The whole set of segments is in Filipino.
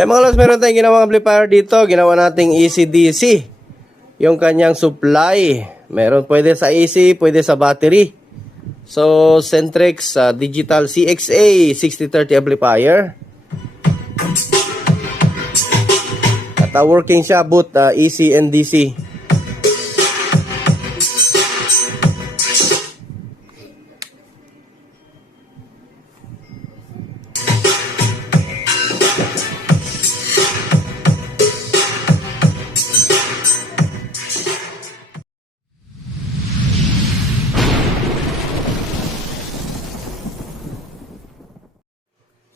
So mga lods, meron tayong ginawang amplifier dito. Ginawa nating AC-DC. Yung kanyang supply. Meron pwede sa AC, pwede sa battery. So Centrex Digital CXA 6030 amplifier. At working siya both AC and DC.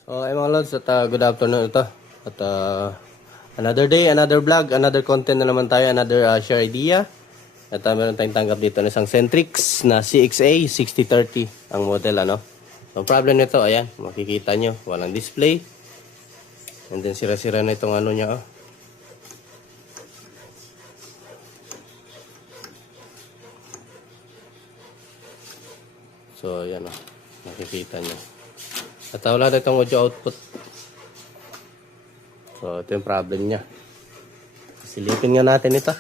So ay mga lods, at good afternoon ito. At another day, another vlog, another content na naman tayo, another share idea. At meron tayong tanggap dito ng isang Centrex na CXA 6030 ang model, ano. Ang problem nito, ayan, makikita nyo, walang display. And then sira-sira na itong ano niya, oh. So ayan, oh, makikita nyo. At wala na itong audio output. So ito yung problem niya. Silipin nga natin ito.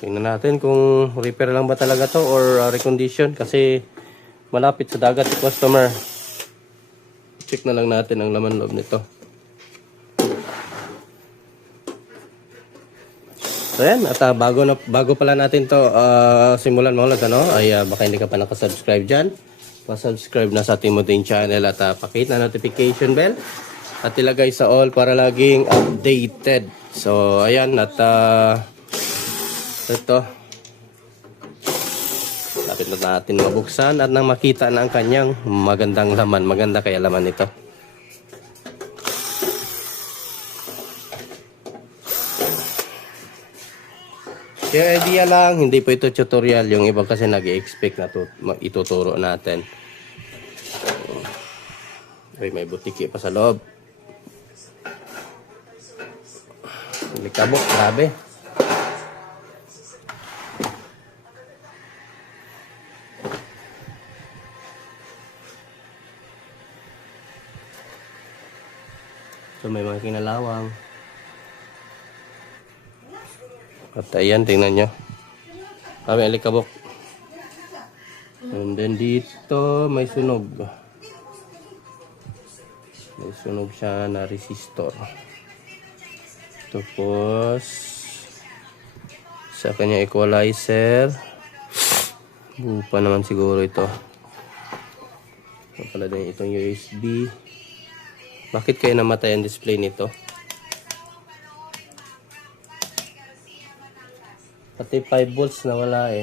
Tingnan natin kung repair lang ba talaga to or recondition, kasi malapit sa dagat si customer. Check na lang natin ang laman loob nito. So yan, at bago pala natin to simulan mga lods, ano, ay baka hindi ka pa nakasubscribe dyan. Pa-subscribe na sa ating munting channel at pakita na notification bell. At ilagay sa all para laging updated. So ayan, at ito. Lapit na natin mabuksan at nang makita na ang kanyang magandang laman. Maganda kaya laman nito. Kaya idea lang, hindi po ito tutorial. Yung iba kasi nag-expect na ituturo natin. Ay, may butiki pa sa loob. Likabok, grabe. So may mga kinalawang. At ayan, tingnan nyo. May alikabok. And then dito, may sunog. May sunog siya na resistor. Tapos, sa kanya equalizer. Bupa naman siguro ito. Pala din itong USB. Bakit kaya namatay ang display nito? Pati 5 volts na wala eh.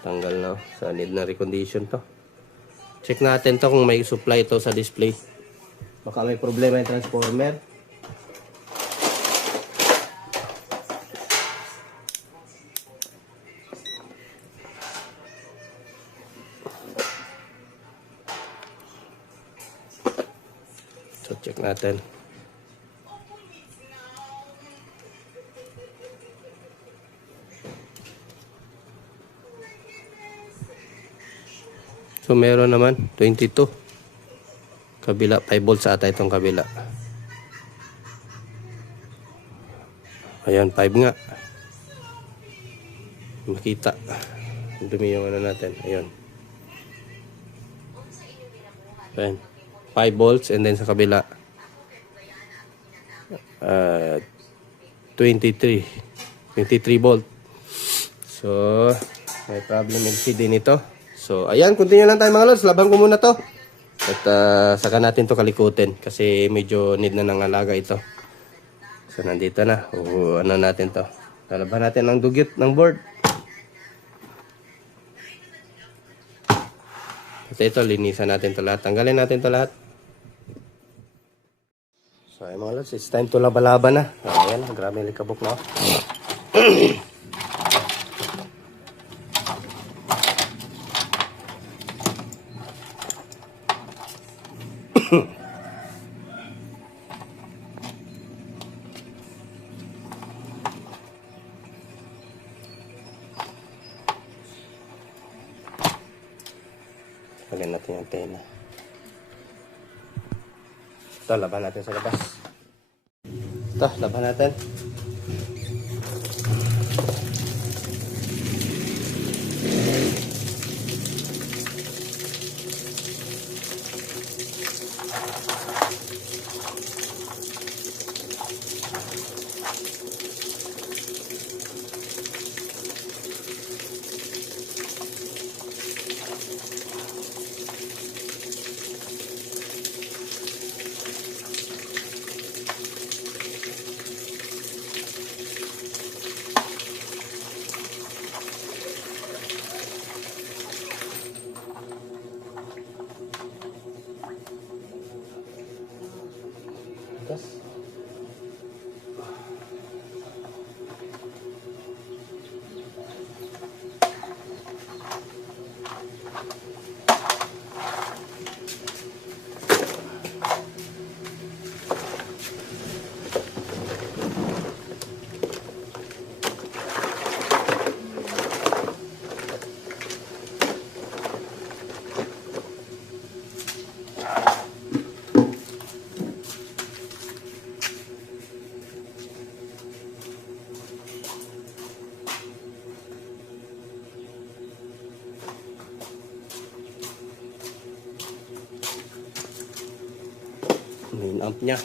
Tanggal na. So need na recondition to. Check natin to kung may supply ito sa display. Baka may problema yung transformer. So check natin. So meron naman 22. Kabila 5 volts ata itong kabila. Ayan, 5 nga. Makita. Dumi yung ano natin. Ayan. Ayan. 5 volts and then sa kabila 23 volt. So may problem LCD nito. So ayan, continue lang tayo mga lods. Laban ko muna to. At saka natin to kalikutin kasi medyo need na ng alaga ito. So nandito na. Ano natin to. Lalaban natin ang dugyot ng board. At ito, linisan natin to lahat. Tanggalin natin to lahat. So ayan mga lods, it's time to laban-laban na. Ayan, grabe yung likabok na. Lagyan natin yung antena. Ito, laban natin sa labas. Ito, laban natin. Gas. Main amp niya.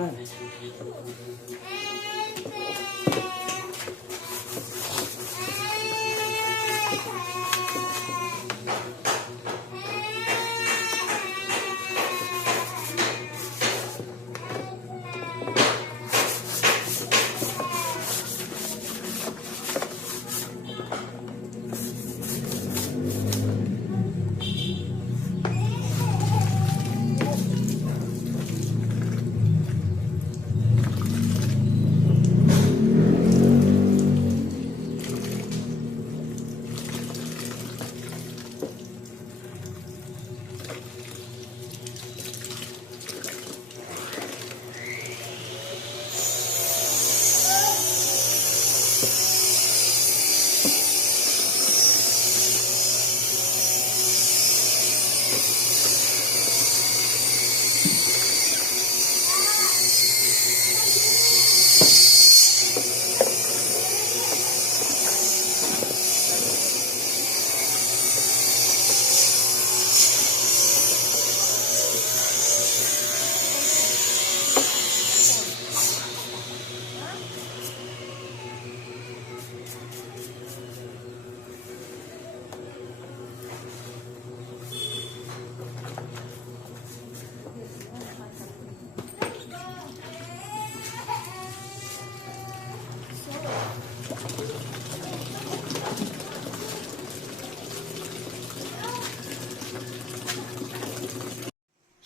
naman.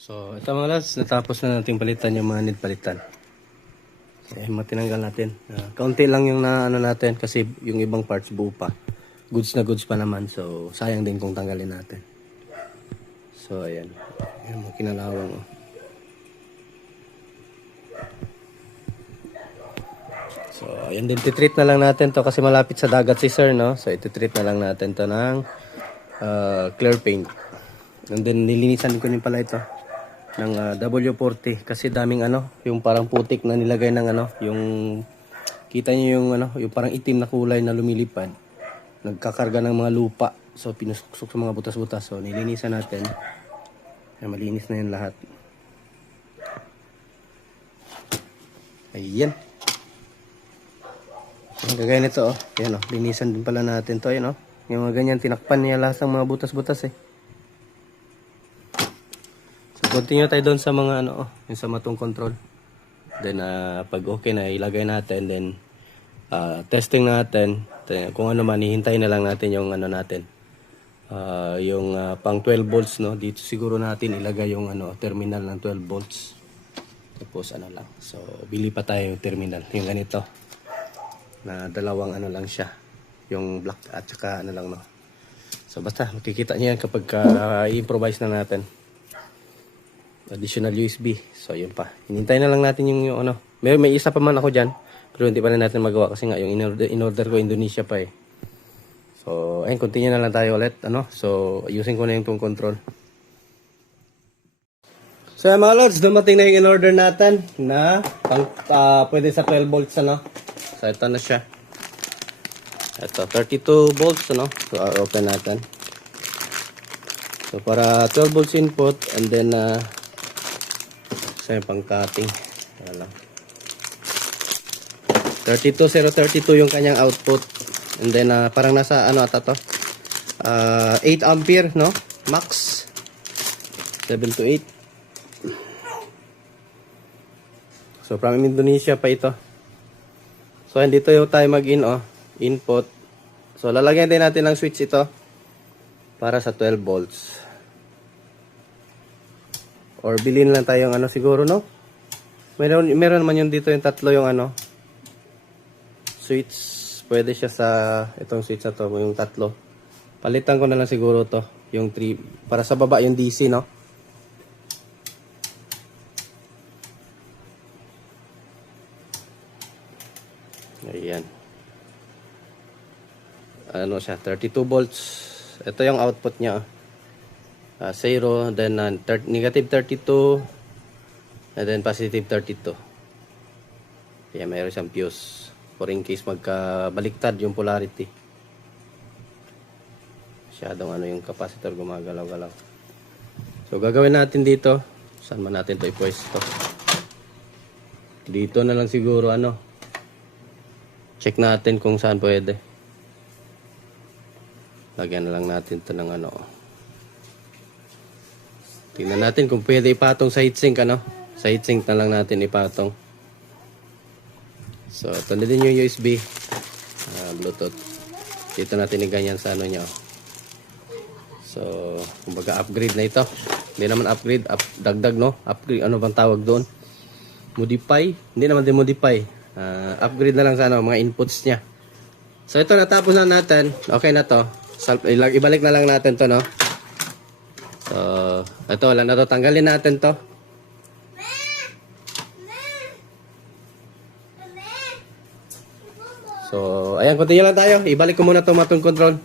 So, ito mga lads, natapos na natin palitan yung mga need palitan. So, matinanggal natin. Kaunti lang yung ano natin kasi yung ibang parts buo pa. Goods na goods pa naman. So, sayang din kung tanggalin natin. So, ayan. Ayan, mga kinalawang. Oh. So, ayan din. Titreat na lang natin to kasi malapit sa dagat si sir, no? So, ititreat na lang natin to ng clear paint. And then, nilinisan ko din pala ito ng W40 kasi daming yung parang putik na nilagay ng yung kita niyo yung yung parang itim na kulay na lumilipad, nagkakarga ng mga lupa, so pinusuksok sa mga butas-butas. So nilinisan natin. Ay, malinis na yan lahat. Ayan. Ang gagawin nito, ayan, linisan din pala natin to, ayan, yung mga ganyan, tinakpan niya lahat ng mga butas-butas Continue tayo doon sa mga yung sa matong control. Then pag okay na ilagay natin, then testing natin. Then, kung ano man hihintayin na lang natin yung natin. Yung pang 12 volts, no. Dito siguro natin ilagay yung terminal ng 12 volts. Tapos lang. So bili pa tayo yung terminal, yung ganito. Na dalawang lang siya. Yung black at saka lang, no. So basta makikita niyo yan kapag i-improvise na natin. Additional USB. So yun pa. Hinintay na lang natin yung may isa pa man ako diyan, pero hindi pa na natin magawa kasi nga yung in-order ko Indonesia pa So ayun, continue na lang tayo ulit So ayusin ko na yung tong control. So mga lods, dumating na yung in-order natin na pwede sa 12 volts So ito na siya. Ito 32 volts So open natin. So para 12 volts input and then sa pang cutting. Ayan lang. 32032 yung kanyang output. And then parang nasa ata to? 8 ampere, no? Max 7 to 8. So from Indonesia pa ito. So dito yung tayo mag-in input. So lalagyan din natin ng switch ito para sa 12 volts. Or bilhin lang tayo siguro, no? Meron naman yung dito yung tatlo yung switch. Pwede siya sa itong switch na to, yung tatlo. Palitan ko na lang siguro to, yung 3 para sa baba yung DC, no? Ayan. Siya, 32 volts. Ito yung output niya. 0, then negative 32, and then positive 32. Kaya mayroon siyang fuse for in case magkabaliktad yung polarity. Masyadong yung capacitor gumagalaw-galaw. So gagawin natin dito, saan man natin ito i-pwesto. Dito na lang siguro ano. Check natin kung saan pwede. Lagyan na lang natin to ng ano. Tingnan natin kung pwede ipatong sa heatsink ano. Sa heatsink na lang natin ipatong. So, ito na din yung USB. Bluetooth. Dito natin ganyan sa ano niya. So, kumbaga upgrade na ito. Hindi naman upgrade, dagdag no? Upgrade, ano bang tawag doon? Modify? Hindi naman din modify. Upgrade na lang sa ano, mga inputs niya. So, ito natapos na natin. Okay na to. Ibalik na lang natin to no? So, ito wala na to. Tanggalin natin to. So, ayan, continue lang tayo. Ibalik ko muna to maping control.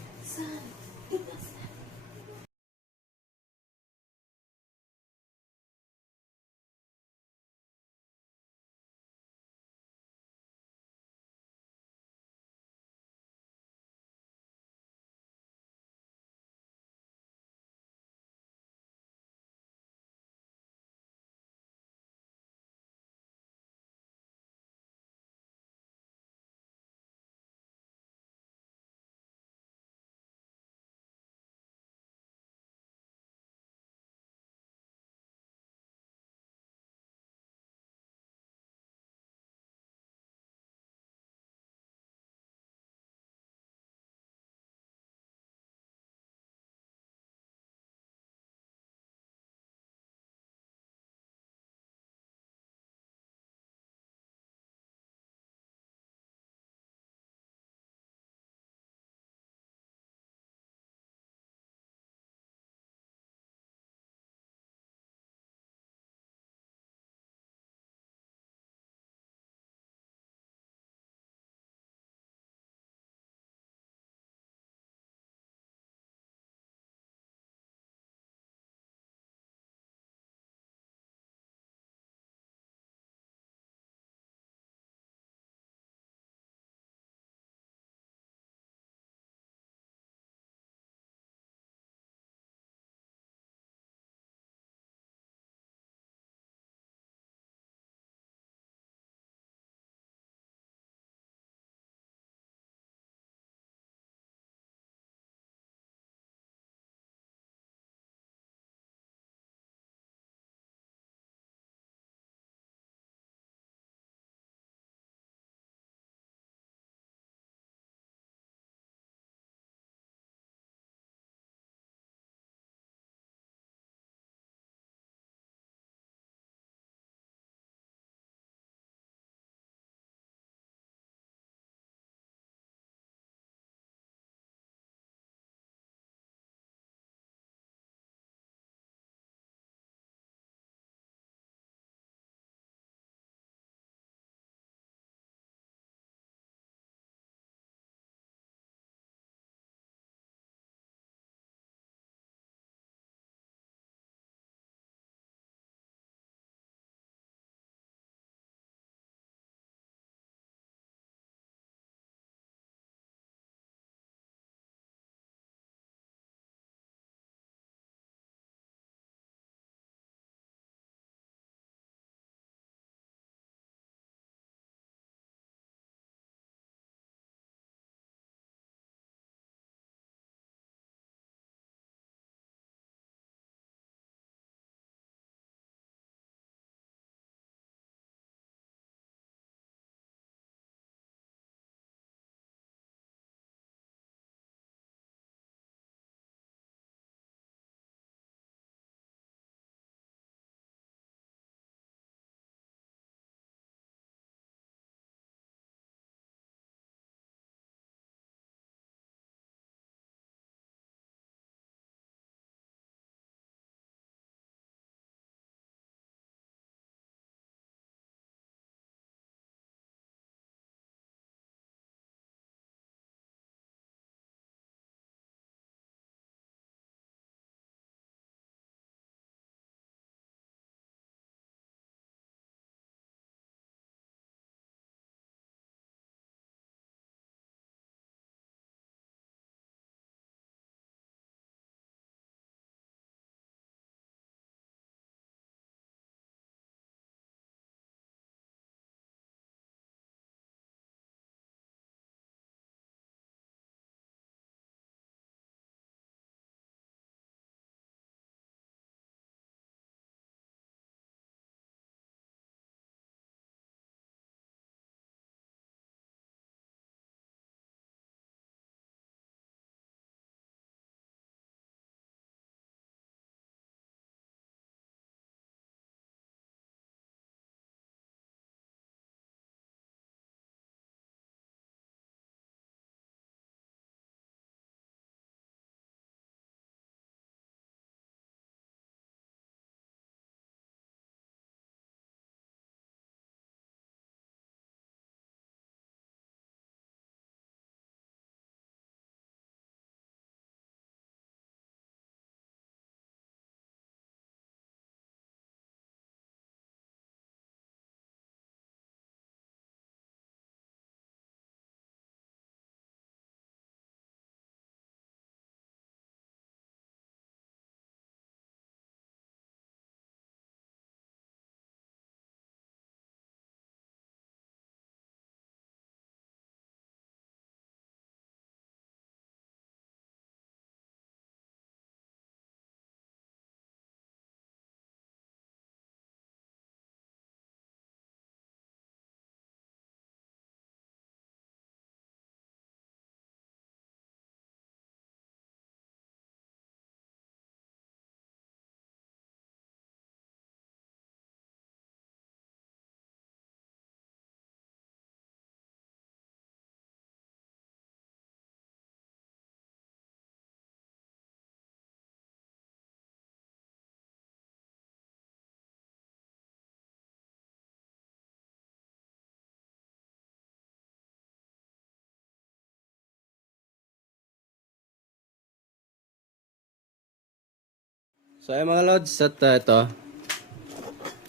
So ay mga lods, at ito,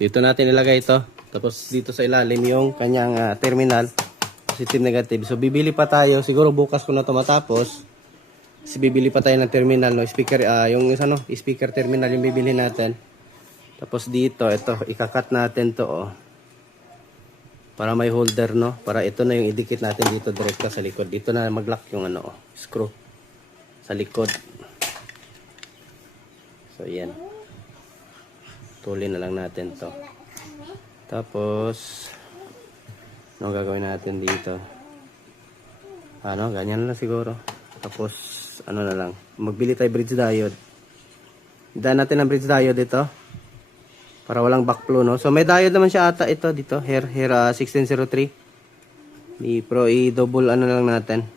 dito natin ilagay ito. Tapos dito sa ilalim yung kanyang terminal, positive negative. So bibili pa tayo, siguro bukas ko na ito matapos. Kasi bibili pa tayo ng terminal, no? Speaker, yung ano, speaker terminal yung bibili natin. Tapos dito, ito, ikakat natin to, oh. Para may holder, no? Para ito na yung idikit natin dito direkta sa likod. Dito na mag-lock yung ano, oh, screw sa likod. So, yan. Tulin na lang natin to. Tapos, ano gagawin natin dito? Ano, ganyan na siguro. Tapos, ano na lang. Magbili tayo bridge diode. Daan natin ang bridge diode dito. Para walang backflow, no? So, may diode naman siya ata ito dito. Here 1603. Pero i-double ano lang natin.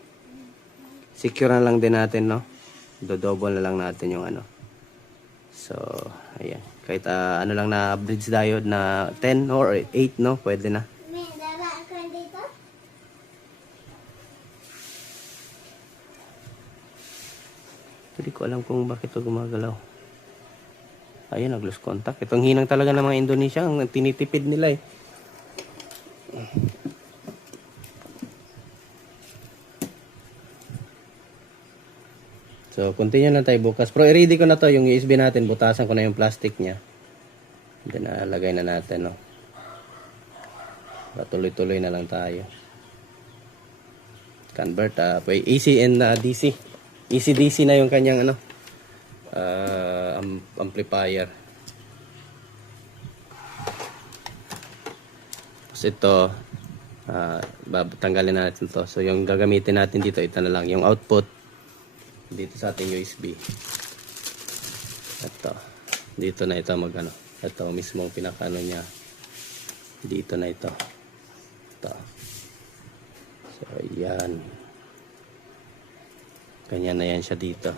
Secure na lang din natin, no? Do-double na lang natin yung ano. So, ayan. Kahit ano lang na bridge diode na 10 or 8, no? Pwede na. May dala ako dito? Hindi ko alam kung bakit ito gumagalaw. Ayun, nag-lose contact. Itong hinang talaga ng mga Indonesia, ang tinitipid nila eh. So, continue lang tayo bukas. Pero i-ready ko na to yung USB natin. Butasan ko na yung plastic niya. Then, lagay na natin, no? Tuloy-tuloy na lang tayo. Convert, AC and DC. AC-DC na yung kanyang, ano, amplifier. Tapos ito, tanggalin natin to. So, yung gagamitin natin dito, ito na lang. Yung output, dito sa ating USB. Ito. Dito na ito mag, ano. Ito mismo pinakano niya. Dito na ito. Ito. So, yan. Ganyan na yan siya dito.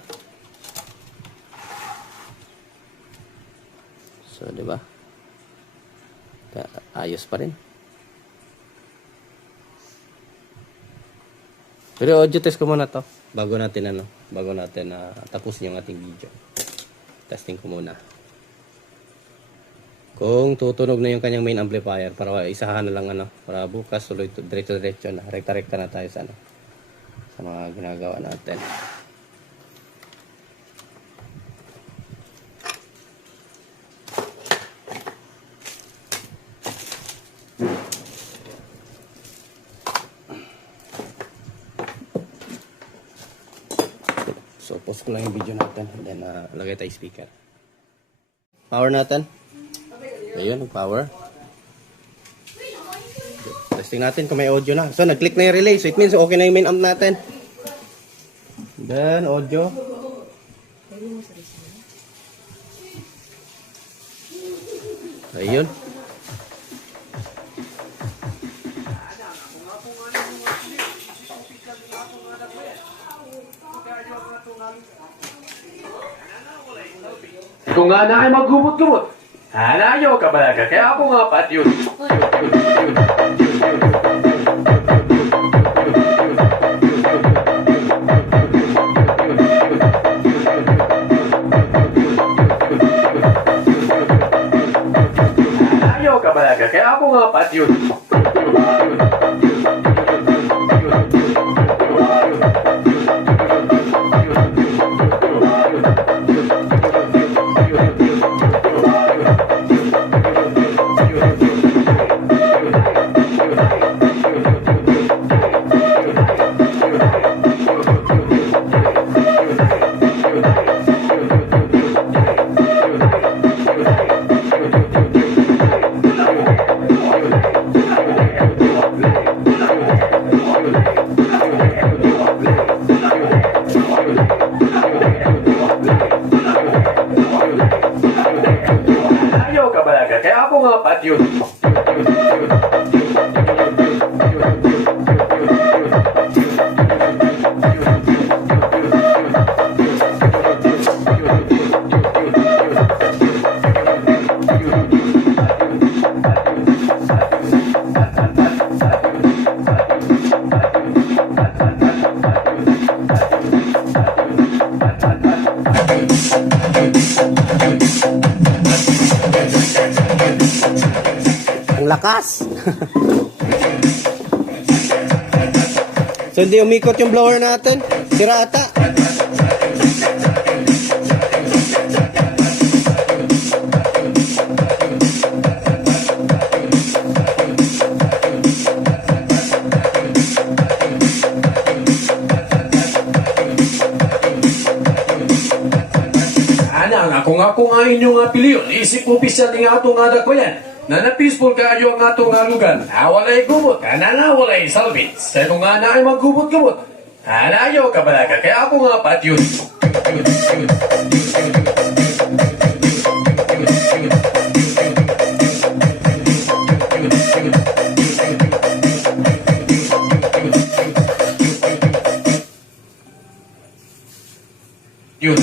So, di ba? Ayos pa rin. Pero audio test ko muna to. Bago natin ano, bago natin tapusin yung ating video. Testing ko muna. Kung tutunog na yung kanyang main amplifier, para isahan na lang ano, para bukas tuloy diretso na, rekta-rekta na tayo sa ano, sa mga ginagawa natin. So, pause ko lang yung video natin. Then, lagay tayo speaker. Power natin. Ayun, power. Testing natin kung may audio na. So, nag-click na yung relay. So, it means okay na yung main amp natin. Then, audio. Ayun. Kung nga na ay maggumot-gumot, hanayo ka balaga, kaya ako nga pat yun. Hanayo ka balaga, kaya ako nga pat yun. Hanayo ka balaga, kaya ako nga pat yun. Ang lakas. So hindi umikot yung blower natin. Sira ata. Ako nga inyong piliyon, isip opisyal ni nga itong dako yan. Na na-peaceful kayo ang atong lugar. Walay gubot, walay salvage. Sa kung nga na ay maggubot-gubot. Ayaw ka ba ka, kaya ako nga patyun. Yun.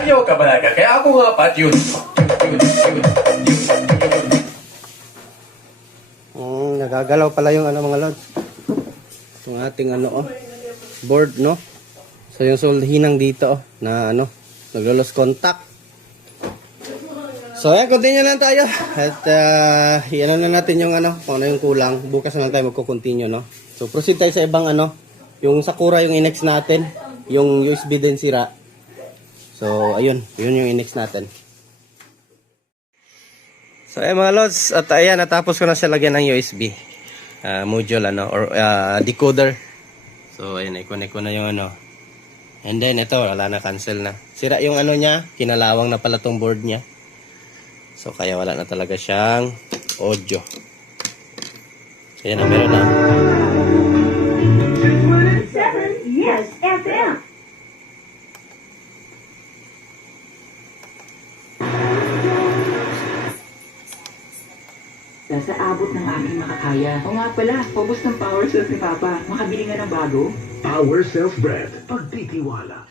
Ayaw ka ba ka, kaya ako nga patyun. Nagagalaw pala yung mga lods. Yung ating board, no? So yung hinang dito, na naglo-lost contact. So ayan, continue lang tayo. At na natin yung kung ano yung kulang. Bukas na lang tayo magko-continue, no? So proceed tayo sa ibang yung Sakura yung inex natin. Yung USB din sira. So ayun, yun yung inex natin. So ayan mga lods, at ayan, natapos ko na siya lagyan ng USB module or decoder. So ayan, i-connect ko na yung and then ito, wala na, cancel na. Sira yung niya, kinalawang na pala tong board niya. So kaya wala na talaga siyang audio. So ayan na, meron na. Yes, FM. Sa abot ng aking makakaya. O nga pala, paubos ng power cells ni Papa. Makabili nga ng bago. Power Cells Bread. Pagtitiwala.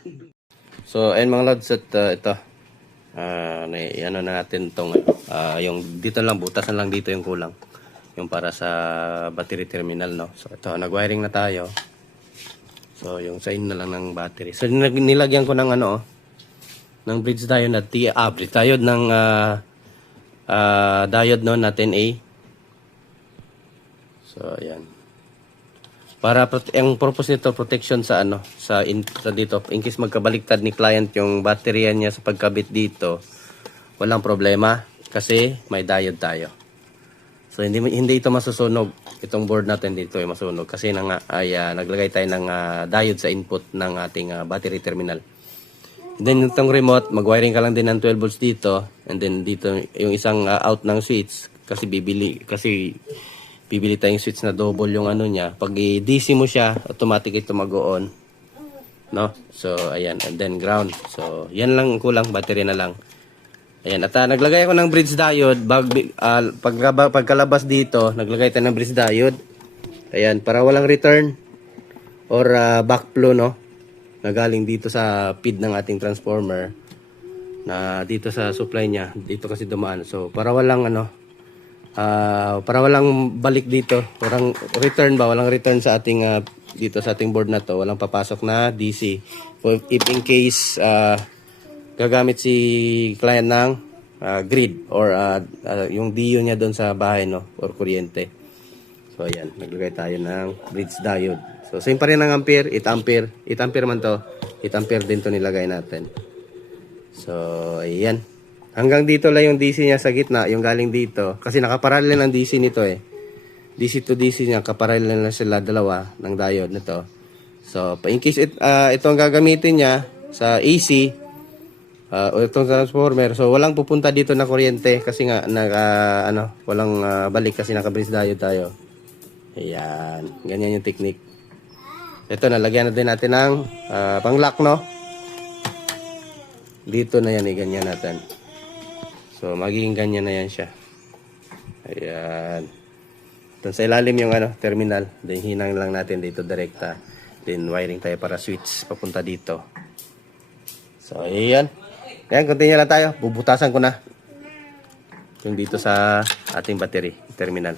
So ayun mga lods, at ito. Na natin tong yung dito lang, butasan lang dito yung kulang. Yung para sa battery terminal, no. So ito, nag-wiring na tayo. So yung sign na lang ng battery. So nilagyan ko ng ng bridge diode na bridge diode ng diode na 10A. So ayan. Para ang purpose nito, protection sa sa dito, in case magkabaliktad ni client yung battery niya sa pagkabit dito, walang problema kasi may diode tayo. So hindi ito masusunog. Itong board natin dito ay masunog kasi naglagay tayo ng diode sa input ng ating battery terminal. Then itong remote, mag-wiring ka lang din ng 12 volts dito, and then dito yung isang out ng switch kasi bibili tayong switch na double yung niya. Pag i-DC mo siya, automatic ito mag-on. No? So ayan, and then ground. So yan lang kulang, battery na lang. Ayan, at naglagay ako ng bridge diode pagkalabas dito, naglagay tayo ng bridge diode. Ayan, para walang return or backflow, no? Na galing dito sa feed ng ating transformer na dito sa supply niya, dito kasi dumaan. So para walang balik dito, walang return sa ating dito sa ating board na to, walang papasok na DC. If in case gagamit si client ng grid or yung DU niya doon sa bahay, no, or kuryente. So ayan, naglagay tayo ng bridge diode. So same pa rin ang ampere, 8 ampere. 8 ampere man to, 8 ampere din to nilagay natin. So ayan. Hanggang dito lang yung DC niya sa gitna, yung galing dito. Kasi nakaparallel ang DC nito DC to DC niya, kaparallel na sila dalawa ng diode nito. So in case ito ang gagamitin niya sa AC, o itong transformer, so walang pupunta dito na kuryente kasi nga walang balik kasi naka-bridge diode tayo. Ayan, ganyan yung technique. Ito, nalagyan na din natin ng pang-lock, no? Dito na yan, ganyan natin. So, magiging ganyan na yan siya. Ayan. Doon sa ilalim yung terminal. Then, hinang lang natin dito direkta. Then, wiring tayo para switch papunta dito. So, ayan. Ayan, continue lang tayo. Bubutasan ko na. Yung dito sa ating battery terminal.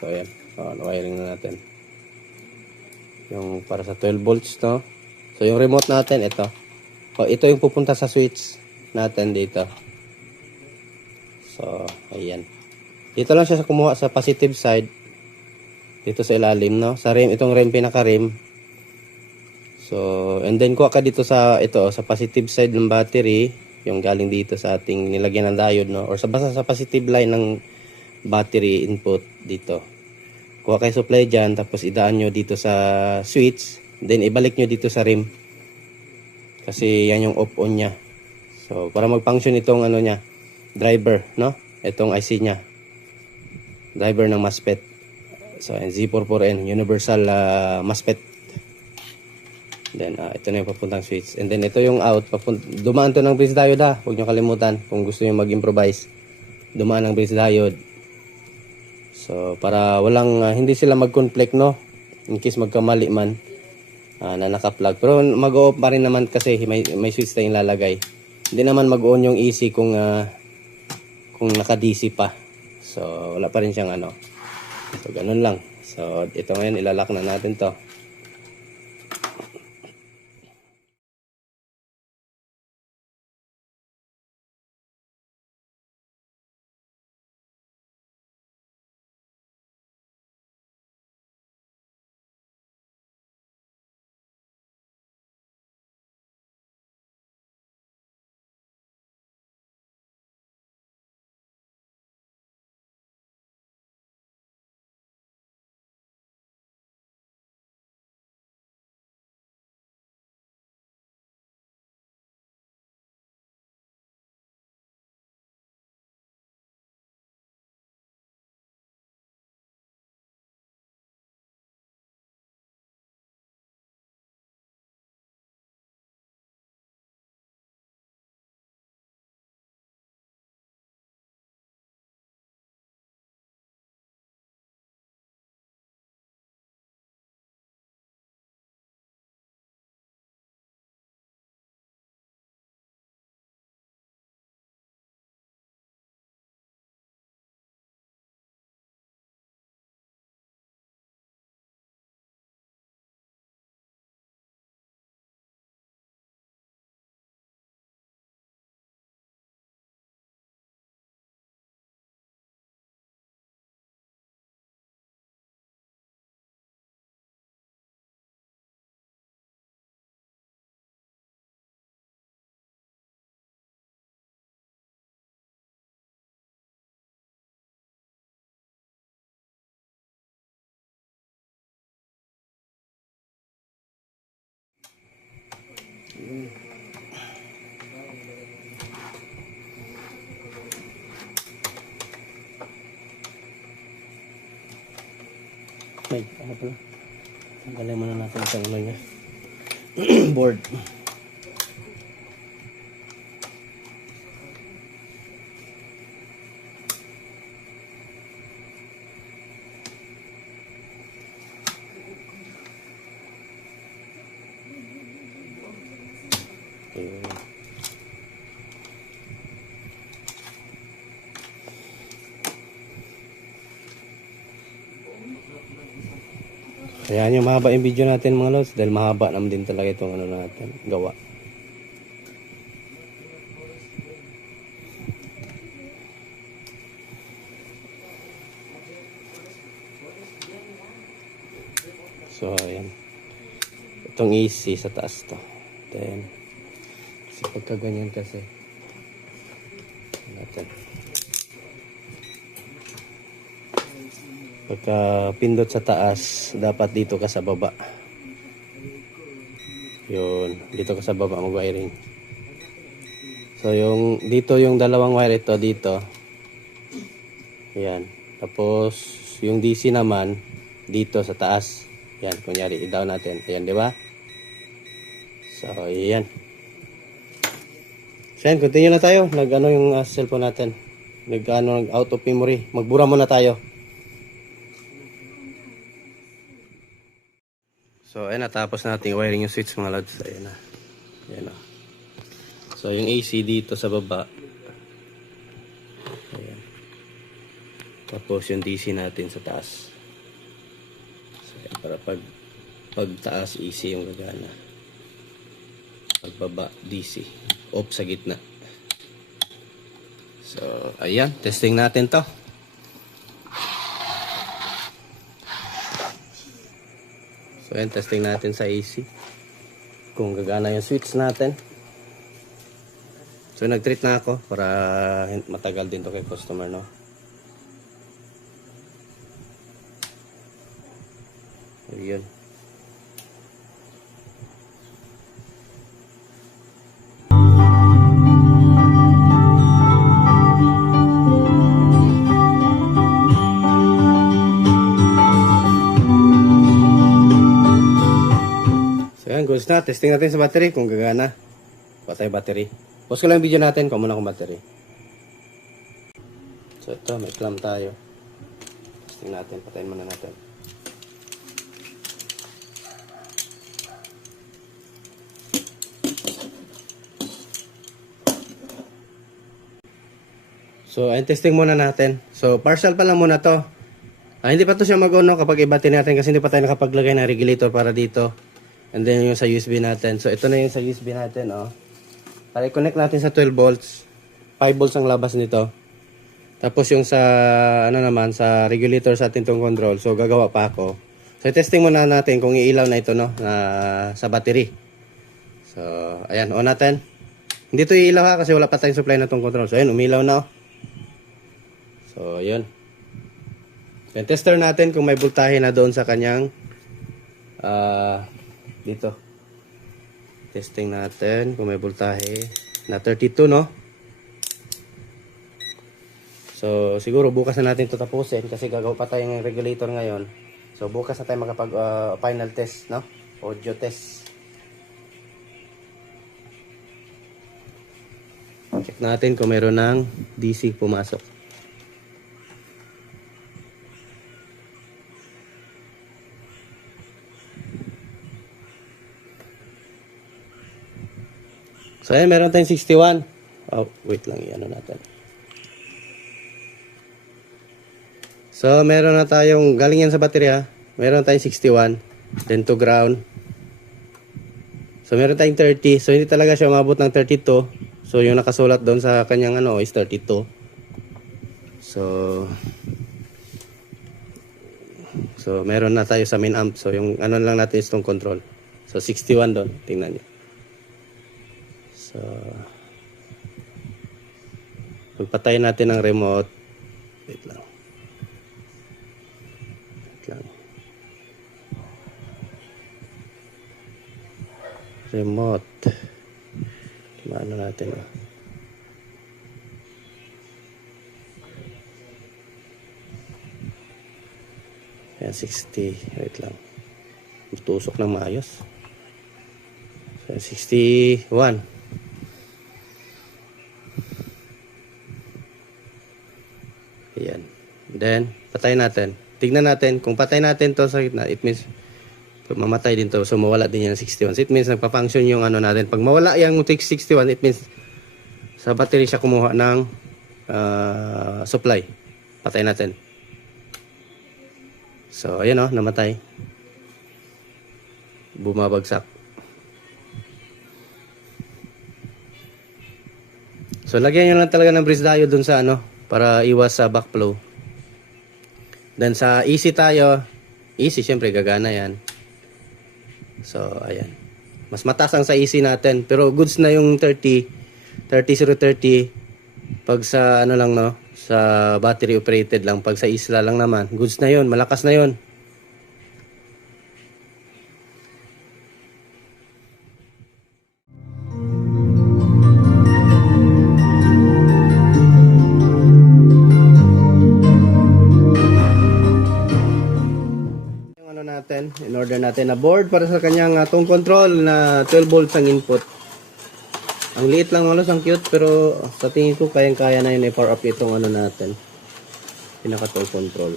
So, ayan. Wiring na natin. Yung para sa 12 volts, no? So, yung remote natin, ito. Ito yung pupunta sa switch natin dito. So, ayan. Dito lang siya kumuha sa positive side. Dito sa ilalim, no? Sa rim, itong rim, pinaka-rim. So, and then kuha ka dito sa, sa positive side ng battery. Yung galing dito sa ating nilagyan ng diode, no? Or basta sa positive line ng battery input dito. Kuha kayo supply dyan, tapos idaan nyo dito sa switch, then ibalik nyo dito sa rim. Kasi yan yung off-on niya. So, para mag-function itong niya, driver, no? Itong IC niya. Driver ng MOSFET. So, Z44N, universal MOSFET. Then, ito na yung papuntang switch. And then, ito yung out. Dumaan to ng bridge diode, ha? Huwag nyo kalimutan kung gusto nyo mag-improvise. Dumaan ng bridge diode. So, para walang, hindi sila mag-conflict, no? In case magkamali man na naka-plug. Pero mag-off pa rin naman kasi may switch tayong lalagay. Hindi naman mag-on yung AC kung naka-DC pa. So, wala pa rin siyang So, ganun lang. So, ito ngayon, ilalak na natin to. Ay, ano pala? Tanggalin muna natin itong ano niya. Board. Ayun. Kaya nyo mahaba yung video natin mga lods dahil mahaba naman din talaga itong ano natin gawa. So ayan. Itong AC sa taas to. Then kasi pagka ganyan kasi natin. Pagka pindot sa taas, dapat dito ka sa baba. Yun, dito ka sa baba mag-wiring. So yung dito yung dalawang wire ito dito. Ayan. Tapos yung DC naman dito sa taas. Yan, kunyari i-down natin. Ayan, di ba? So, ayan. So, ayan, continue na tayo. Nag-ano yung cellphone natin. Nag-out of memory. Magbura muna tayo. So, ayan, natapos natin wiring yung switch mga lads. Ayan na. Ayan na. So, yung AC dito sa baba. Ayan. Tapos yung DC natin sa taas. Para pag taas AC yung gagana, pagbaba DC, off sa gitna. So ayan, testing natin to. So ayan, testing natin sa AC kung gagana yung switch natin. So nag-treat na ako para matagal din to kay customer, no? Ayan. So yan, goods na. Testing natin sa battery kung gagana. Patay battery. Pause ko lang yung video natin kung muna kung battery. So ito, may clamp tayo. Testing natin. Patayin muna natin. So, ayun, testing muna natin. So, partial pa lang muna to. Hindi pa to siya mag-on kapag i-bati natin kasi hindi pa tayo nakapaglagay ng regulator para dito. And then yung sa USB natin. So, ito na yung sa USB natin, oh. Para i-connect natin sa 12 volts. 5 volts ang labas nito. Tapos yung sa, ano naman, sa regulator sa ating tong control. So, gagawa pa ako. So, testing muna natin kung iilaw na ito, no, na, sa battery. So, ayan, on natin. Hindi to iilaw ha kasi wala pa tayong supply na tong control. So, ayan, umilaw na, oh. So, yun. Then, tester natin kung may voltahe na doon sa kanyang dito. Testing natin kung may voltahe na 32, no? So, siguro bukas na natin ito tapusin kasi gagawa pa tayong regulator ngayon. So, bukas na tayo makapag final test, no? Audio test. Check natin kung meron ng DC pumasok. So, ayan, meron tayong 61. Oh, wait lang, i-ano natin. So, meron na tayong, galing yan sa baterya, meron tayong 61. Then to ground. So, meron tayong 30. So, hindi talaga siya umabot ng 32. So, yung nakasulat doon sa kanyang ano is 32. So, meron na tayo sa main amp. So, yung ano lang natin is itong control. So, 61 doon. Tingnan nyo. So, pagpatayin natin ng remote. Wait lang. Remote. ano natin. Ayan, 60. Wait lang. Tusok ng maayos. So, 61. Ayan. Then, patay natin. Tignan natin. Kung patay natin to sa gitna, it means mamatay din to. So, mawala din yan 61. So, it means nagpa-function yung ano natin. Pag mawala yung 61, it means sa battery siya kumuha ng supply. Patay natin. So, ayan o, namatay. Bumabagsak. So, lagyan nyo lang talaga ng breeze diode dun sa ano, para iwas sa backflow. Then, sa easy tayo, easy, syempre, gagana yan. So, ayan. Mas mataas ang sa easy natin. Pero, goods na yung 30-030. Pag sa, ano lang, no, sa battery operated lang. Pag sa isla lang naman, goods na yun, malakas na yun. Natin, in order natin na board para sa kanyang tone control na 12 volts ang input. Ang liit lang malos, ang cute, pero sa tingin ko kayang-kaya na yun i-power up itong ano natin, pinaka tone control.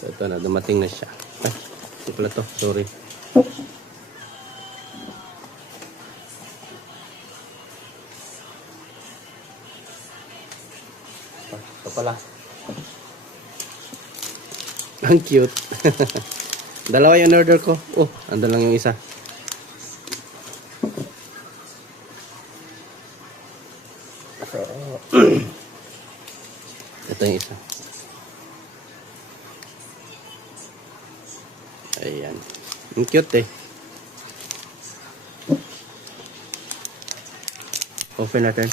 So ito na, dumating na siya. Ay, ito pala to, sorry. Ito pala. Ang cute. Dalawa yung order ko. Oh, andun lang yung isa. So, ito yung isa. Ayan. Ang cute eh. Open natin.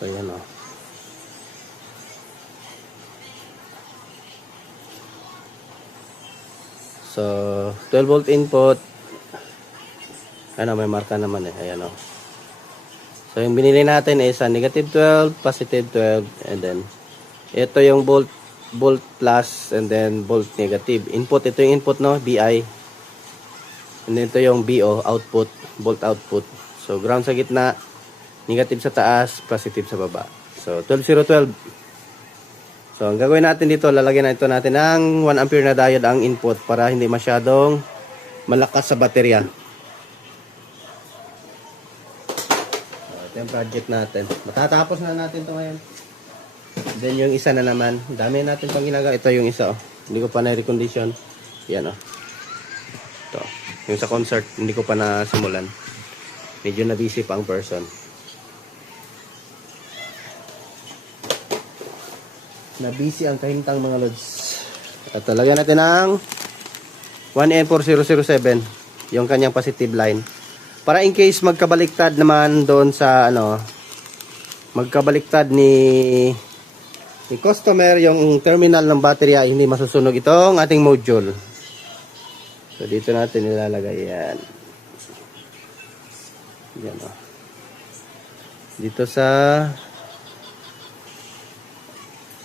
So, yan o. So, 12 volt input. Ano, may marka naman eh. Ayan o. So, yung binili natin is negative 12, positive 12, and then, ito yung volt plus, and then volt negative. Input, ito yung input, no? BI. And then, ito yung BO, output, volt output. So, ground sa gitna, negative sa taas, positive sa baba. So, 12-0-12. So, ang gagawin natin dito, lalagyan na ito natin ng 1 ampere na diode ang input para hindi masyadong malakas sa baterya. So, ito yung project natin. Matatapos na natin ito ngayon. Then, yung isa na naman. Dami natin pang ginagawa. Ito yung isa, oh. Hindi ko pa na-recondition. Yan, oh. Ito. Yung sa concert, hindi ko pa nasimulan. Medyo na busy pa ang person. Na busy ang kahintang mga lods. At lagyan natin ng 1N4007 yung kanyang positive line. Para in case magkabaliktad naman doon sa ano, magkabaliktad ni customer yung terminal ng baterya, hindi masusunog itong ating module. So dito natin nilalagay yan. Yan o. Dito sa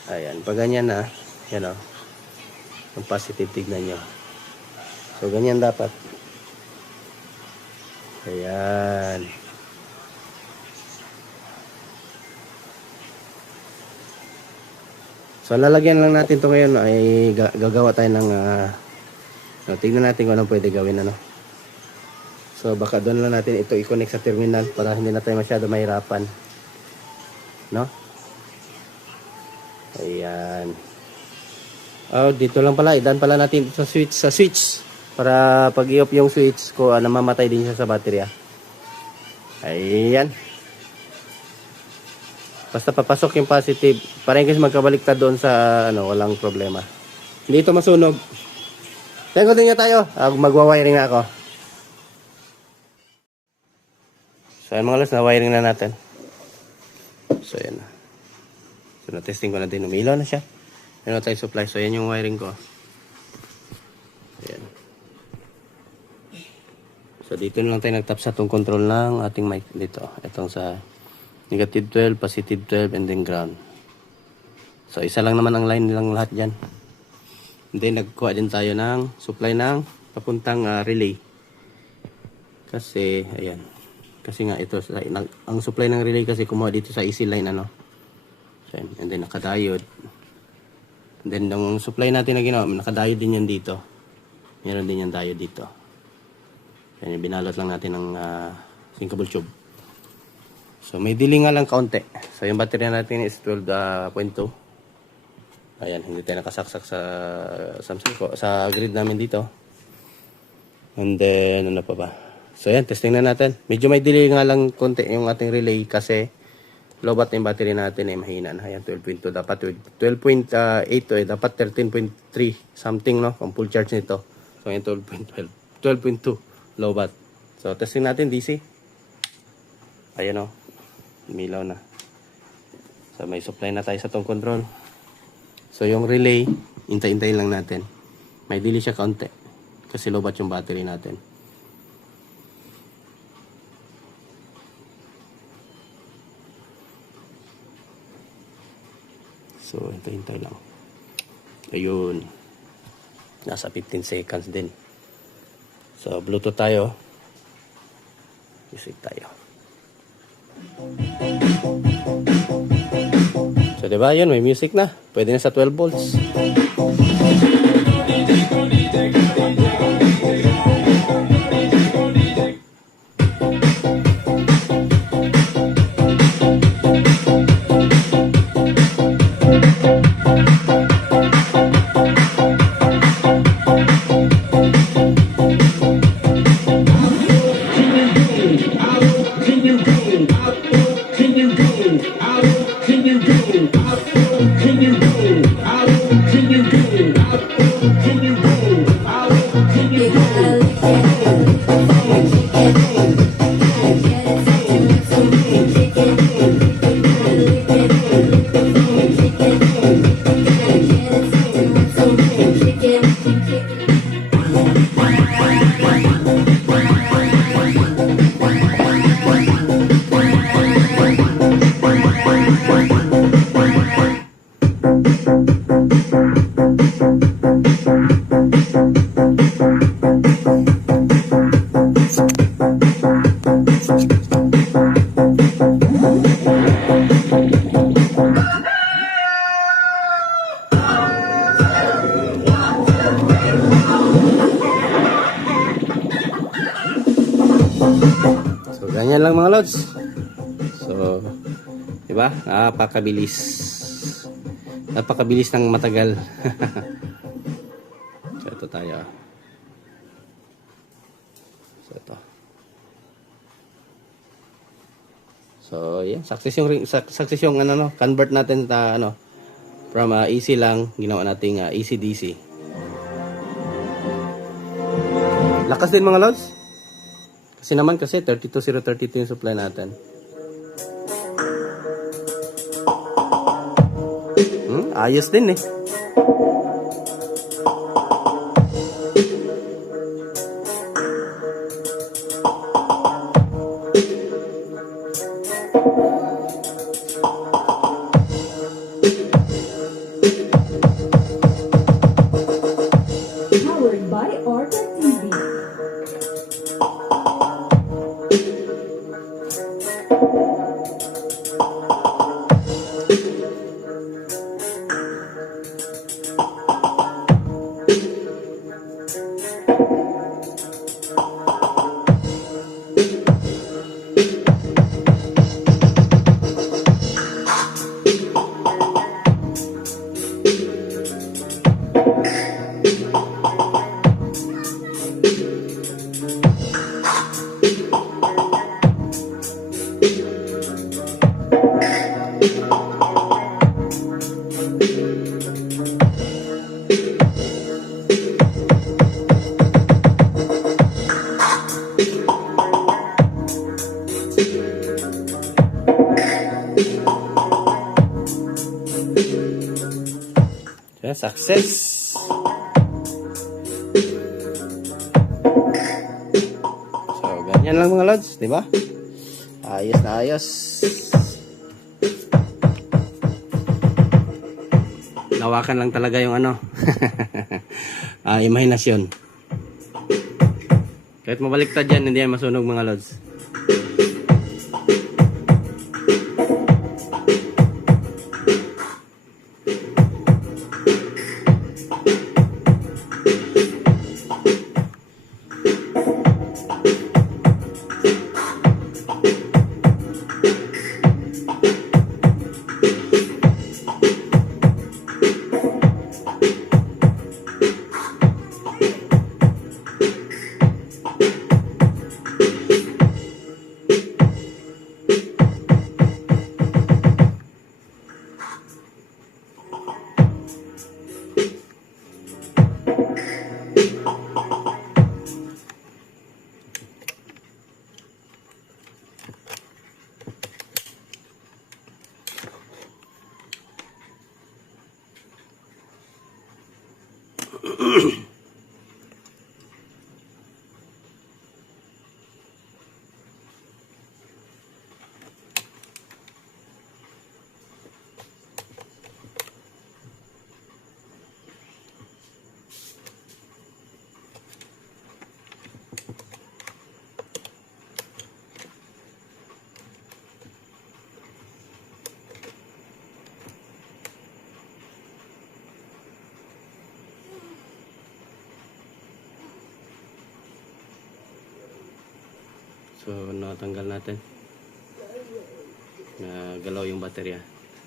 ayan, pag ganyan na, yan o. Ang positive, tignan nyo. So, ganyan dapat. Ayan. So, lalagyan lang natin ito ngayon. Ay, gagawa tayo ng, tignan natin kung anong pwede gawin, ano. So, baka doon lang natin ito i-connect sa terminal para hindi na tayo masyado mahirapan. No? Ayan. Oh, dito lang pala. Idan pala natin sa switch. Para pag i-off yung switch ko, namamatay din siya sa baterya. Ayan. Basta papasok yung positive. Para yung kasi magkabaliktad doon sa, walang problema. Hindi ito masunog. Tengo din nga tayo. Magwa-wiring na ako. So, ayan mga las, na-wiring na natin. So, ayan na. So, na-testing ko na din. Umilaw na siya. Meron na tayong supply. So, yan yung wiring ko. Ayan. So, dito na lang tayo nagtap sa itong control ng ating mic dito. Itong sa negative 12, positive 12, and then ground. So, isa lang naman ang line nilang lahat dyan. And then, nagkuha din tayo ng supply ng papuntang relay. Kasi, ayan. Kasi nga, ito, ang supply ng relay kasi kumuha dito sa easy line, ano. So, and then, nakadiode. And then, yung supply natin na ginawa, nakadiode din yan dito. Meron din yan diode dito. Yan, binalot lang natin ng sinkable tube. So, may delay nga lang kaunti. So, yung battery natin is 12.2. Ayan, hindi tayo nakasaksak sa Samsung ko, sa grid namin dito. And then, ano pa ba? So, yan, testing na natin. Medyo may delay nga lang konti yung ating relay kasi low bat yung battery natin ay mahina na. Ayan, 12.2. Dapat 12.8 to eh. Dapat 13.3 something, no? Kung full charge nito. So, ayan, 12.12. 12.2 low bat. So, testing natin DC. Ayan, no? Umilaw na. So, may supply na tayo sa tong control. So, yung relay, hintay-hintay lang natin. May delay siya kaunti. Kasi low bat yung battery natin. So, hintay-hintay lang. Ayun. Nasa 15 seconds din. So, Bluetooth tayo. Music tayo. So, diba? Yun, may music na. Pwede na sa 12 volts. So, ganyan lang mga lods. So, diba? Napakabilis. Napakabilis ng matagal. So, ito tayo. So, ito. So, yan. Success yung ano, no? Convert natin sa ano, from AC lang, ginawa nating AC DC. Lakas din mga lods. Kasi naman 32032 yung supply natin. Ayos din eh. Powered by Orca TV. Ayan, success. So, ganyan lang mga lods, di ba? Ayos na ayos. Lawakan lang talaga yung ano. Imahinasyon. Kahit mabaliktad yan, hindi yan masunog mga lods. So, natanggal natin. Galaw yung baterya.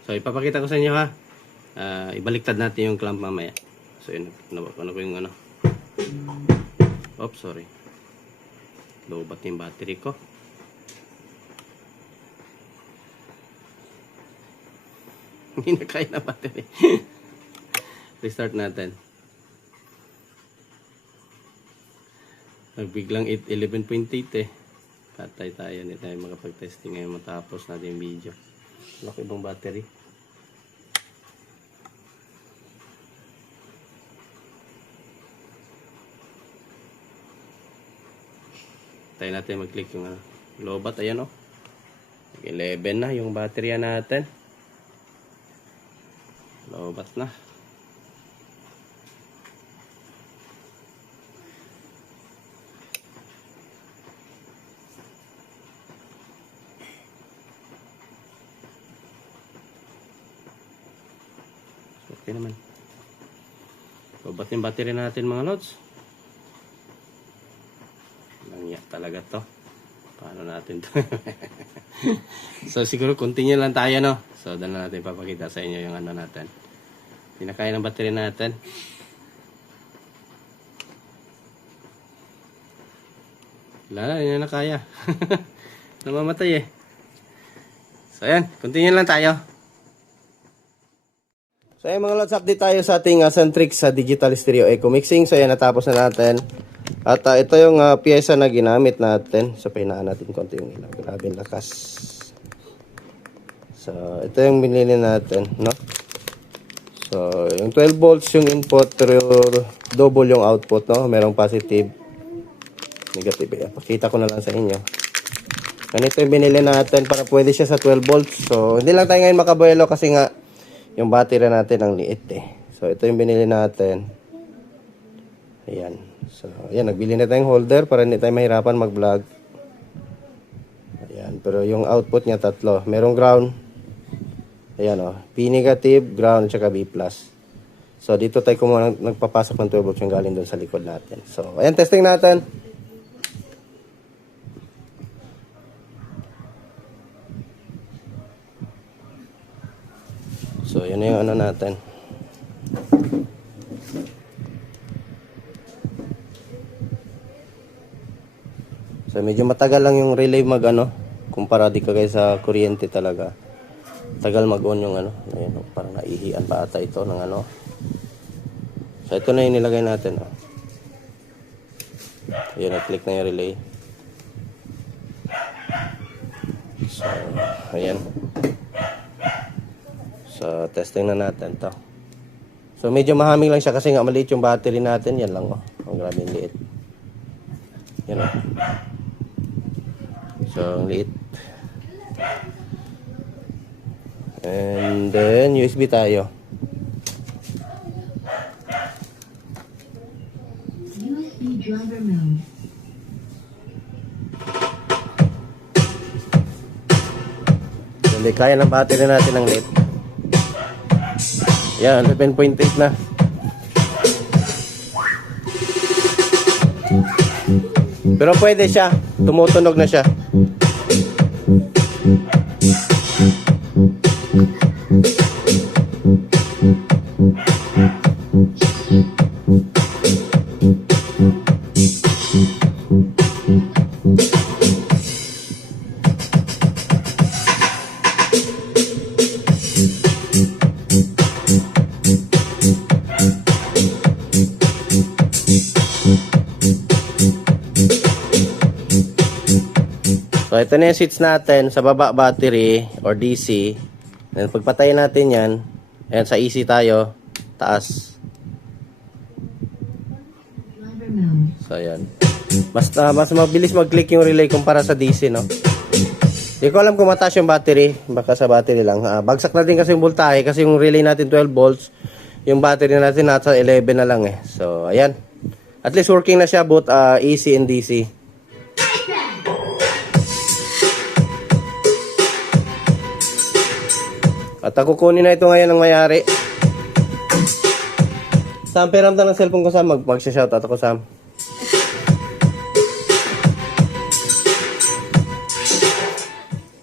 So, ipapakita ko sa inyo ha. Ibaliktad natin yung clamp mamaya. So, yun. Ano ko yung ano. Oops, sorry. Lobat yung battery ko. Hindi na kaya na battery. Restart natin. Nagbiglang 11.8 eh. Patay tayo, hindi tayo makapag-testing ngayon matapos natin yung video. Laki ibang battery. Tayo natin mag-click yung lobat. Ayan o. 11 na yung battery natin. Lobat na. Okay naman. Lobat yung battery natin mga lods. Langya talaga to. Paano natin to? So siguro continue lang tayo no. So doon na natin papakita sa inyo yung ano natin. Hindi na kaya ng battery natin. Wala na, hindi na kaya. Namamatay eh. So ayan, continue lang tayo. So ayan mga lods, update tayo sa ating Centrix sa digital stereo echo mixing. So ayan, natapos na natin. At ito yung pyesa na ginamit natin. So pahinaan natin konti yung ilaw. Grabe lakas. So ito yung binili natin, no? So yung 12 volts yung input pero double yung output, no? Merong positive, negative. Pakita ko na lang sa inyo. Ganito yung binili natin para pwede siya sa 12 volts. So hindi lang tayo ngayon makabuelo kasi nga yung battery natin ang liit eh. So ito yung binili natin. Ayan. So ayan, nagbili na tayong holder para hindi tayo mahirapan mag-vlog. Ayan, pero yung output niya tatlo. Merong ground. Ayan o, P negative, ground, at saka B+. So dito tayo nagpapasok ng 12 volts yung galing doon sa likod natin. So ayan, testing natin. So, yun na yung ano natin. So, medyo matagal lang yung relay mag ano, kumpara di kagaya sa kuryente talaga. Tagal mag-on yung ano. Ayun, parang naihian pa ata ito ng ano. So, ito na yung nilagay natin. Oh. Ayun, na-click na yung relay. So, ayan. So, testing na natin to. So medyo mahaming lang siya kasi nga maliit yung battery natin. Yan lang oh. Ang grabe yung liit. Yan oh. So ang liit. And then USB tayo. USB driver mode. Hindi kaya ng battery natin ng liit. Yan, 11.8 na. Pero pwede siya. Tumutunog na siya. So ito na yung switch natin sa baba battery or DC. Then pagpatayin natin yan, ayan sa AC tayo, taas. Driver mode. So ayan. Mas mabilis mag-click yung relay kumpara sa DC, no? Hindi ko alam kung mataas yung battery, baka sa battery lang. Bagsak na din kasi yung voltahe kasi yung relay natin 12 volts, yung battery natin nasa 11 na lang eh. So ayan. At least working na siya both AC and DC. At ako kunin na ito ngayon ng may-ari. Sam, peramdam ng cellphone ko, Sam. Mag-shoutout ako, Sam.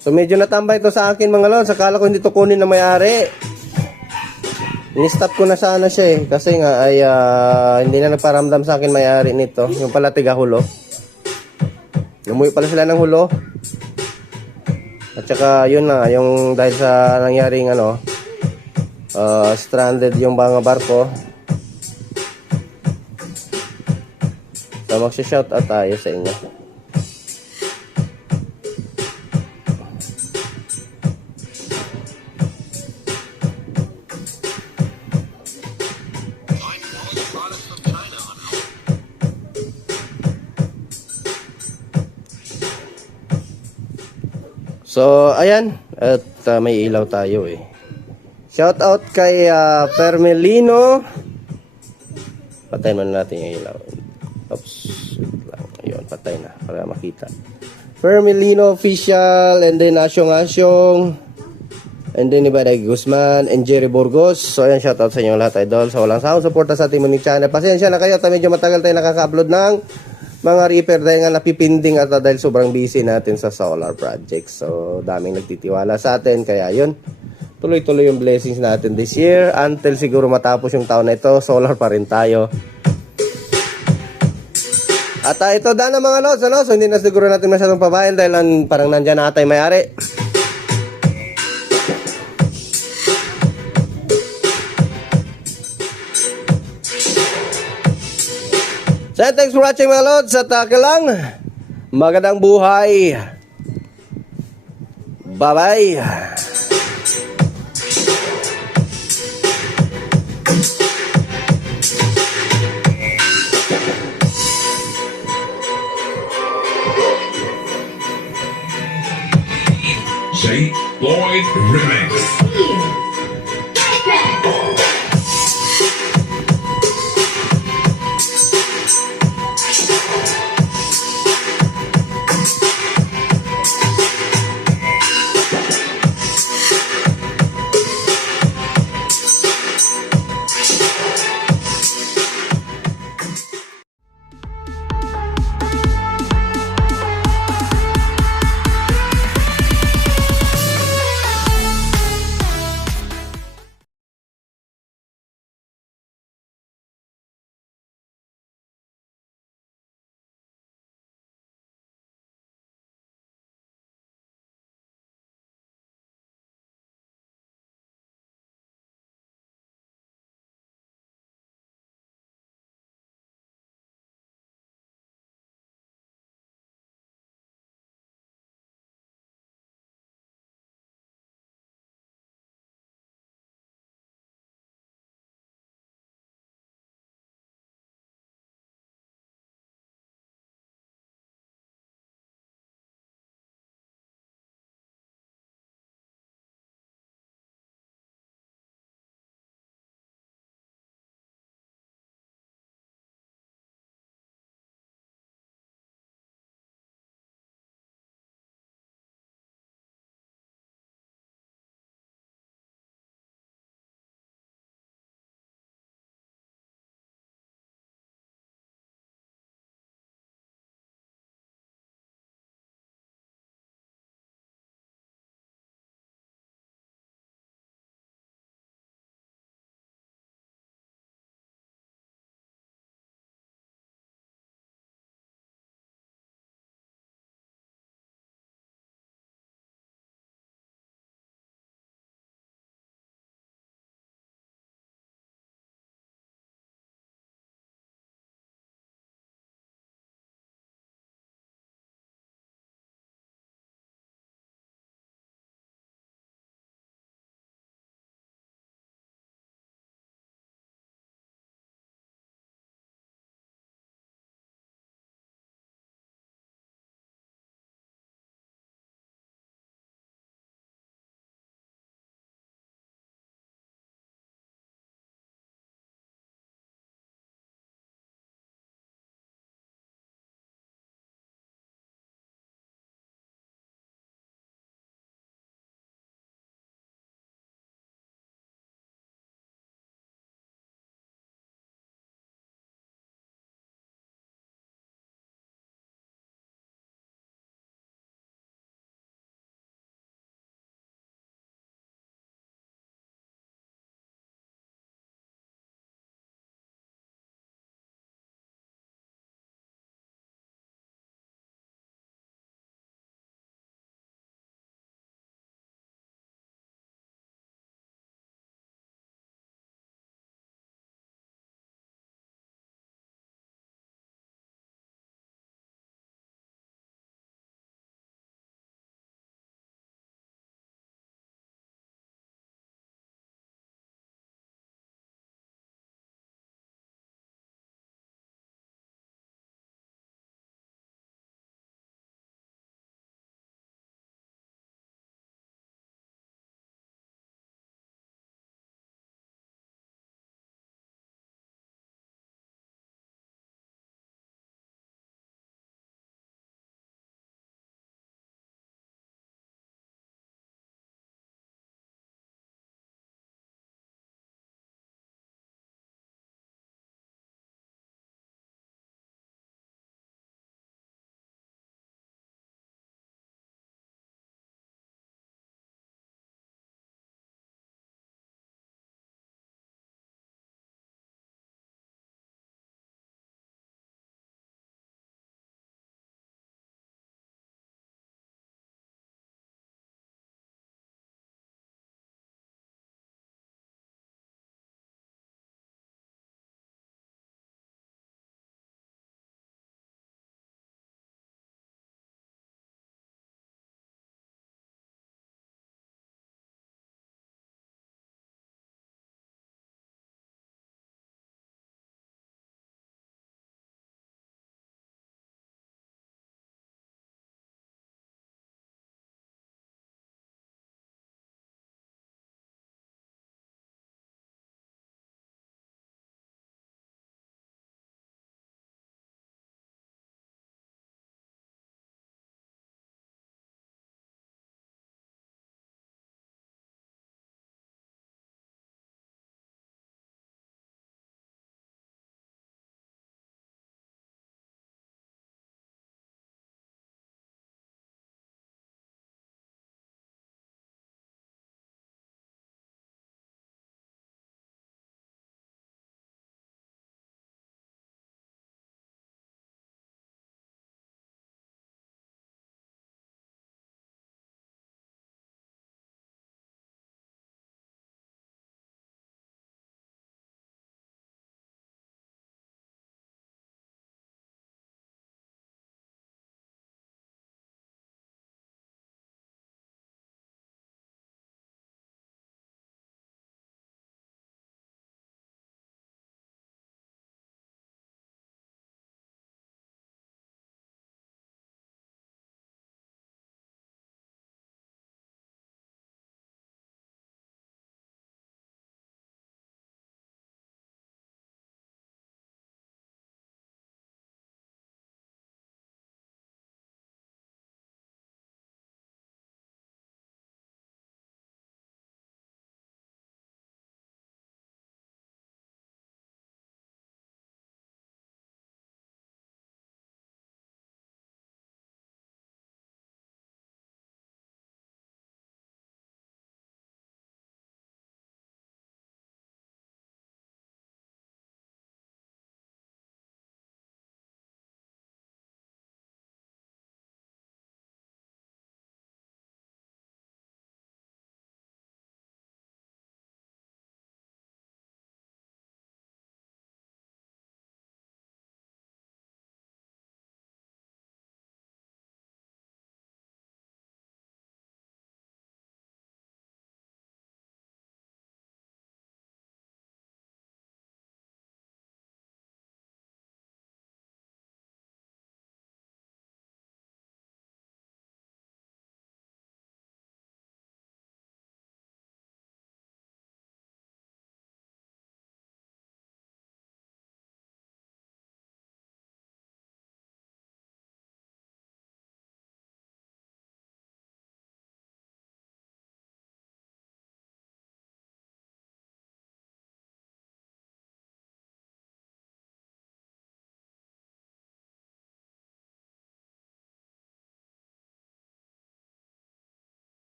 So medyo natambay ito sa akin mga lods. Akala ko hindi ito kunin ng may-ari. Ni-stop ko na sana siya eh. Kasi nga ay hindi na nagparamdam sa akin may-ari nito. Yung pala tiga-hulo. Lumuwi pala sila ng hulo. At saka yun na, yung dahil sa nangyaring stranded yung mga barko. So magsha-shoutout tayo sa inyo. So, ayan. At may ilaw tayo eh. Shout out kay Permelino. Patayin muna natin yung ilaw. Oops. Ayun, patay na. Para makita. Permelino Official. And then Asyong. And then Ibaday Guzman. And Jerry Burgos. So, ayan. Shout out sa inyo lahat, idol. So, walang sound support sa ating munting channel. Pasensya na kayo. Medyo matagal tayo nakaka-upload ng mga repair dahil nga napipinding at dahil sobrang busy natin sa solar project. So, daming nagtitiwala sa atin. Kaya yun, tuloy-tuloy yung blessings natin this year. Until siguro matapos yung taon na ito, solar pa rin tayo. At ito na mga lods, So, hindi na siguro natin masyadong pabayan dahil parang nandyan na atay may-ari. So, thanks for watching mga lods. At lang, magandang buhay. Bye-bye. J. Lloyd Remix.